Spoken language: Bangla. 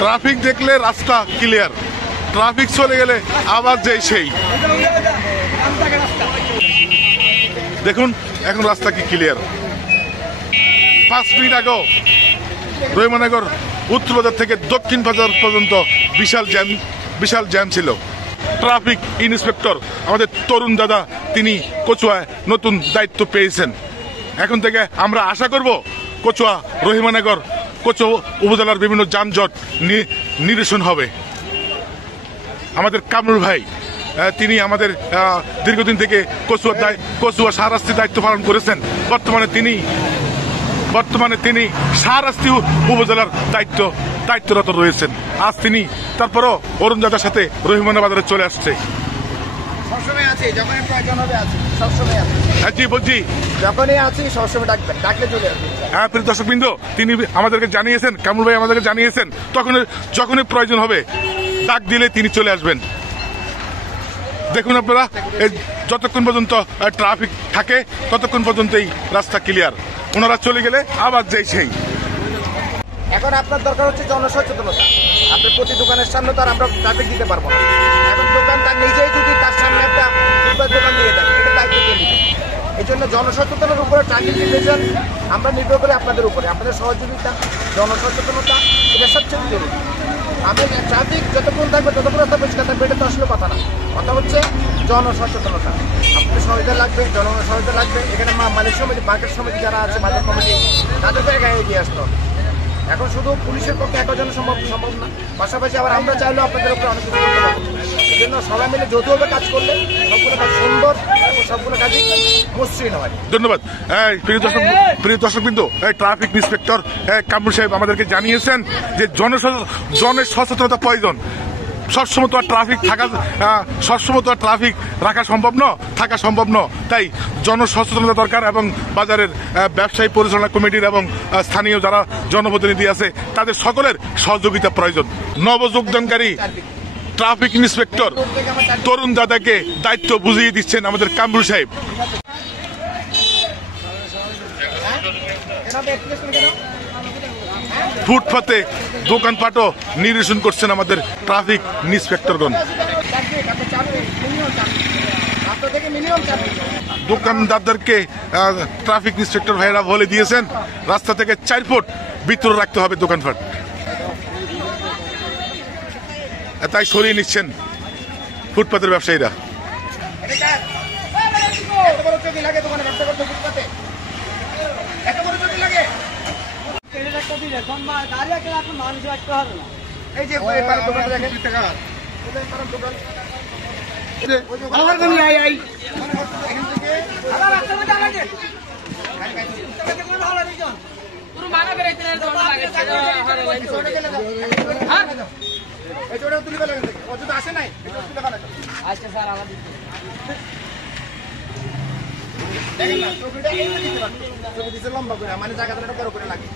ট্রাফিক দেখলে রাস্তা ক্লিয়ার, ট্রাফিক চলে গেলে আবার যেই সেই। দেখুন এখন রাস্তা কি ক্লিয়ার। 5 মিনিট আগেও রহিমানগর উত্তর বাজার থেকে দক্ষিণ বাজার পর্যন্ত বিশাল জ্যাম ছিল। ট্রাফিক ইন্সপেক্টর আমাদের তরুণ দাদা, তিনি কচুয়ায় নতুন দায়িত্ব পেয়েছেন। এখন থেকে আমরা আশা করব কচুয়া রহিমানগর কচুয়া উপজেলার বিভিন্ন যানজট নিরসন হবে। আমাদের কামরুল ভাই, তিনি আমাদের দীর্ঘদিন থেকে কচুয়া শাহরাস্তি দায়িত্ব পালন করেছেন। বর্তমানে তিনি শাহরাস্তি উপজেলার দায়িত্বরত রয়েছেন। আজ তিনি তারপরও অরুণ দাদার সাথে রহিমানা বাজারে চলে আসছে। জি বলছি, যখনই আছি সবসময় ডাকবেন, ডাকলে চলে আসবেন। হ্যাঁ প্রিয় দর্শকবৃন্দ, তিনি আমাদেরকে জানিয়েছেন, কামরুল ভাই আমাদেরকে জানিয়েছেন, যখনই প্রয়োজন হবে ডাক দিলে তিনি চলে আসবেন। দেখুন আপনারা, যতক্ষণ পর্যন্ত ট্রাফিক থাকে ততক্ষণ পর্যন্তই রাস্তা ক্লিয়ার, ওনারা চলে গেলে আবার যেই সেই। এখন আপনার দরকার হচ্ছে জনসচেতনতা। আপনার প্রতি দোকানের সামনে তো আর আমরা ট্রাফিক দিতে পারবো না। এখন দোকানদার নিজেই যদি তার সামনে একটা ফুটপাত দোকান নিয়ে দেন, এটা দায়িত্ব দিয়ে দিবে। এই জন্য জনসচেতনের উপরে ট্রাফিক ডিভিশন আমরা নির্ভর করি আপনাদের উপরে। আপনাদের সহযোগিতা, জনসচেতনতা, এটা সবচেয়ে জরুরি। আমি ট্রাফিক যতক্ষণ থাকবে ততক্ষণ রাস্তা পরিষ্কার থাকবে, এটা তো আসলে কথা না। কথা হচ্ছে জনসচেতনতা। আপনাদের সহযোগিতা লাগবে, জনগণের সহযোগিতা লাগবে। এখানে মালিক সমিতি, মার্কেট সমিতি যারা আছে, বাজার কমিটি, তাদেরকে এগিয়ে এগিয়ে আসতে হবে। এখন শুধু পুলিশের পক্ষে একা জন্য সম্ভব না, পাশাপাশি আবার আমরা চাইলেও আপনাদের উপরে অনেক কিছু করতে পারবো। এই জন্য সবাই মিলে যৌথভাবে কাজ করলে সবগুলো কাজ সুন্দর এবং সবগুলো কাজই মসৃণ হয়। ধন্যবাদ। প্রিয় দর্শকবৃন্দ, ট্রাফিক ইন্সপেক্টর কামরুল সাহেব আমাদেরকে জানিয়েছেন যে জনের সচেতনতা প্রয়োজন। সবসময় তো আর ট্রাফিক রাখা থাকা সম্ভব নয়। তাই জনসচেতনতা দরকার এবং বাজারের ব্যবসায়ী পরিচালনা কমিটির এবং স্থানীয় যারা জনপ্রতিনিধি আছে তাদের সকলের সহযোগিতা প্রয়োজন। নবযোগদানকারী ট্রাফিক ইন্সপেক্টর তরুণ দাদাকে দায়িত্ব বুঝিয়ে দিচ্ছেন আমাদের কামরুল সাহেব। ফুটপাতে দোকানপাটও নিরসন করছেন আমাদের ট্রাফিক ইন্সপেক্টরগণ। দোকানদারদেরকে ট্রাফিক ইন্সপেক্টর ভাইয়েরা বলে দিয়েছেন রাস্তা থেকে 4 ফুট ভিতরে রাখতে হবে দোকানপাট, তাই সরিয়ে নিচ্ছেন ফুটপাতের ব্যবসায়ীরা। এই যে দোকান দেখেন, আসে নাই লম্বা করে মানে জায়গা করে লাগে।